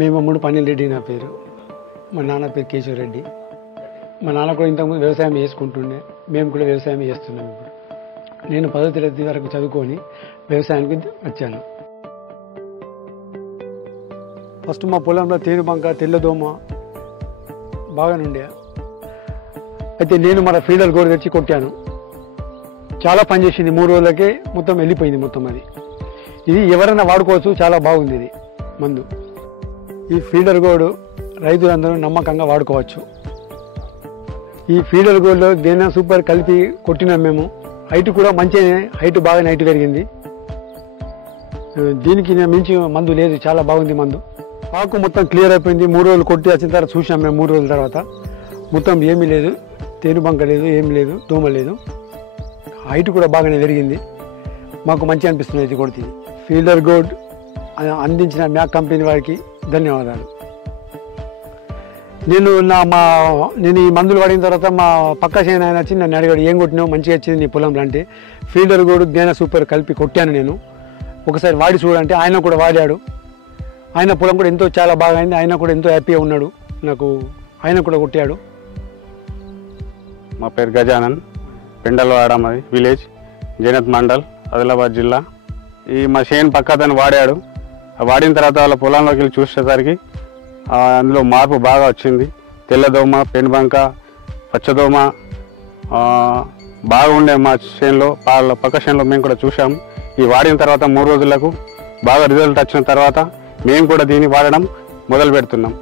మేము అమ్ముడు పన్నెల్ రెడ్డి నా పేరు. మా నాన్న పేరు కేశవరెడ్డి. మా నాన్న కూడా ఇంతకుముందు వ్యవసాయం చేసుకుంటుండే, మేము కూడా వ్యవసాయం చేస్తున్నాం. ఇప్పుడు నేను 10వ తరగతి వరకు చదువుకొని వ్యవసాయానికి వచ్చాను. ఫస్ట్ మా పొలంలో తేనుబంక, తెల్లదోమ బాగానే ఉండే. అయితే నేను మన ఫీడర్ గోడ తెచ్చి కొట్టాను. చాలా పనిచేసింది. 3 రోజులకే మొత్తం వెళ్ళిపోయింది మొత్తం. అది ఇది ఎవరైనా వాడుకోవచ్చు, చాలా బాగుంది ఇది మందు. ఈ ఫీడర్ గోడు రైతులందరూ నమ్మకంగా వాడుకోవచ్చు. ఈ ఫీడర్ గోడ్లో దేనా సూపర్ కలిపి కొట్టినాం మేము. హైట్ కూడా మంచి హైట్, బాగానే హైట్ పెరిగింది. దీనికి మించి మందు లేదు, చాలా బాగుంది మందు. ఆకు మొత్తం క్లియర్ అయిపోయింది. 3 రోజులు కొట్టి వచ్చిన తర్వాత చూసాం మేము. 3 రోజుల తర్వాత మొత్తం ఏమీ లేదు, తేనుబంక లేదు, ఏమి లేదు, దోమ లేదు. హైట్ కూడా బాగానే పెరిగింది. మాకు మంచి అనిపిస్తుంది ఇది కొడితే. ఫీల్డర్ గోడ్ అందించిన మ్యాక్ కంపెనీ వారికి ధన్యవాదాలు. నేను ఈ మందులు వాడిన తర్వాత మా పక్క చేను ఆయన వచ్చి నన్ను అడిగాడు, ఏం కొట్టినావు, మంచిగా వచ్చింది నీ పొలంలో అంటే. ఫీల్డర్ గోడు జ్ఞాన సూపర్ కలిపి కొట్టాను నేను. ఒకసారి వాడి చూడంటే ఆయన కూడా వాడాడు. ఆయన పొలం కూడా ఎంతో చాలా బాగా అయింది. ఆయన కూడా ఎంతో హ్యాపీగా ఉన్నాడు. నాకు ఆయన కూడా కొట్టాడు. మా పేరు గజానన్, పెండలవాడ మాది విలేజ్, జైనత్ మండల్, ఆదిలాబాద్ జిల్లా. ఈ మా చేను పక్క అతను వాడాడు. వాడిన తర్వాత వాళ్ళ పొలంలోకి వెళ్ళి చూసేసరికి అందులో మార్పు బాగా వచ్చింది. తెల్లదోమ, పెనుబంక, పచ్చదోమ బాగుండే మా చేనులో. వాళ్ళ పక్క చేనులో మేము కూడా చూసాము. ఈ వాడిన తర్వాత 3 రోజులకు బాగా రిజల్ట్ వచ్చిన తర్వాత మేము కూడా దీన్ని వాడడం మొదలు పెడుతున్నాం.